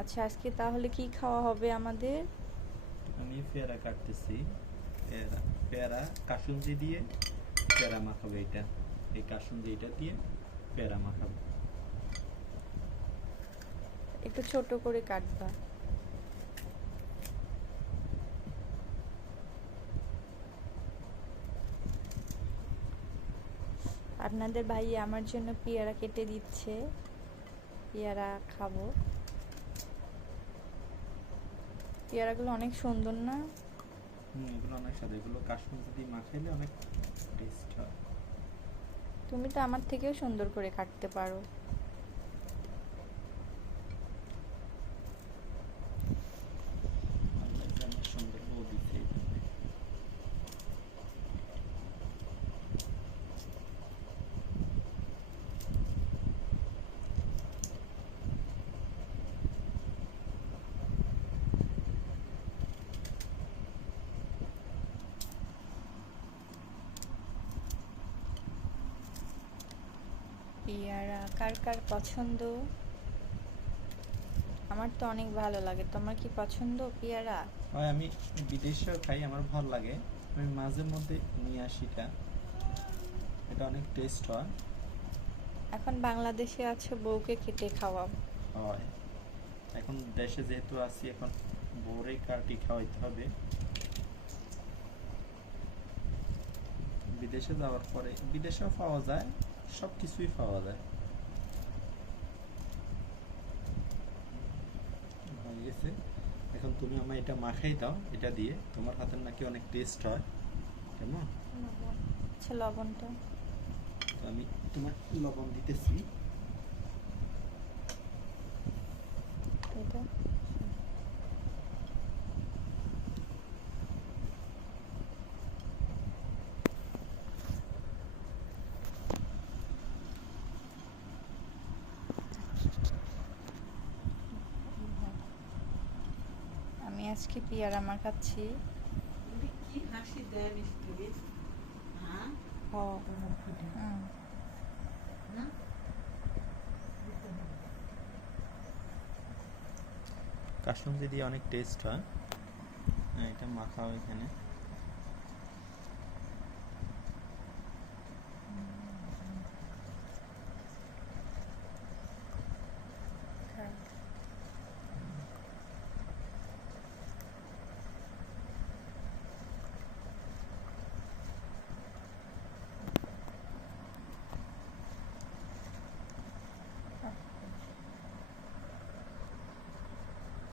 আচ্ছা, আজকে তাহলে কি খাওয়া হবে আমাদের? আমি পেয়ারা কাটতেছি। পেয়ারা পেয়ারা কাসুন্দি দিয়ে পেয়ারা মাখাবো। এই কাসুন্দি এটা দিয়ে পেয়ারা মাখাবো। একটু ছোট করে কাটবা। আপনাদের ভাই আমার জন্য পেয়ারা কেটে দিচ্ছে, পেয়ারা খাবো। পেয়ারাগুলো অনেক সুন্দর না? এগুলো অনেক স্বাদ। এগুলো কাসুন্দি দিয়ে মাখাইলে অনেক টেস্ট হয়। তুমি তো আমার থেকেও সুন্দর করে কাটতে পারো। আল্লাহ যে আমার সুন্দর বউ দিচ্ছে এই জন্য। পেয়ারা কার কার পছন্দ? আমার তো অনেক ভালো লাগে। তোমার কি পছন্দ পেয়ারা? হয়, আমি বিদেশেও খাই, আমার ভালো লাগে। আমি মাঝে মধ্যে নিয়ে আসি এটা। এটা অনেক টেস্ট হয়। এখন বাংলাদেশে আছো, বউকে কেটে খাওয়াও। হয়, এখন দেশে যেহেতু আছি, এখন বউরে কাটি খাওয়াইতে হবে। বিদেশে যাওয়ার পরে বিদেশেও পাওয়া যায়, সব কিছুই পাওয়া যায়। হয়ে গেছে। এখন তুমি আমায় এটা মাখাই দাও। এটা দিয়ে তোমার হাতের নাকি অনেক টেস্ট হয়, কেমন? আচ্ছা, লবণটা তো আমি তোমার লবণ দিতেছি। এটা আমি আজকে পেয়ারা মাখাচ্ছি। কি হাসি দেয় মিস্ত্রি, হ্যাঁ? হুম। না? কাসুন্দি দিয়ে অনেক টেস্ট হয়। এটা মাখাও এখানে।